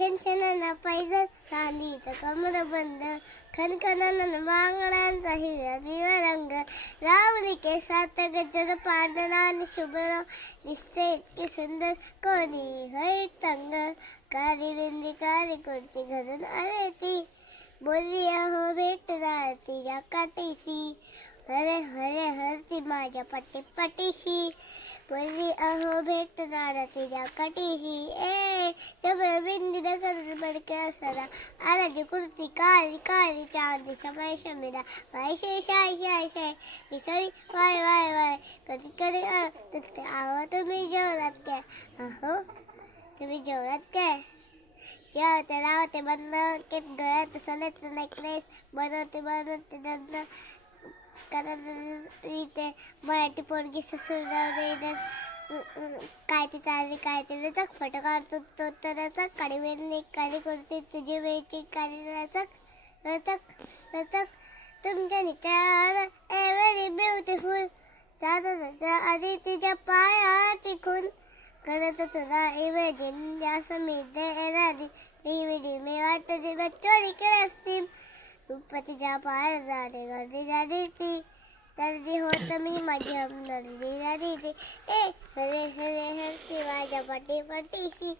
छनछनाना पैजण चांदीचं कमरबंद खणखणाना बांगड्यांचा हिरवा पिवळा रंग लावणी केसात गजर पांढरा आणि शुभ्र दिसते इतके सुंदर कोणी हरी तंग काळी बिंदी काळी कुर्ती घालून आले ती बोलली अहो भेटणार तिच्या काठीशी हरे हरे हरती माझ्या पाठीशी बोलली अहो भेटणार तिच्या काठीशी जबर बिंदी दगड बडक्या सरा आराची कुर्ती काळी काळी चांदी समय शमिरा वाय शे शाय शाय शाय निसरी वाय वाय वाय कधी कधी आहो तुम्ही जेवलात काय अहो तुम्ही जेवलात काय जेवते लावते बनवते गळ्यात सोन्याचं नेकलेस बनवते नंतर करते मराठी पोरगी ससुरवणे काय ती चालली काय ते रचक फोटो काढतो तो तर रचक काळी वेणी काळी कुर्ती तुझी वेळची काळी रचक रचक रचक तुमच्या निचार एव्हरी ब्युटिफुल चांदण्याच्या आधी तिच्या पायाची खून करत तुला इमेजिन जास्त मी देणारी डिव्हिडी मी वाटते चोरी केली असतील तिच्या पाय जाणे गर्दी झाली ती गर्दी होत मी माझी हमदर्दी झाली ती हरे हरे हरती माझ्या पाठीशी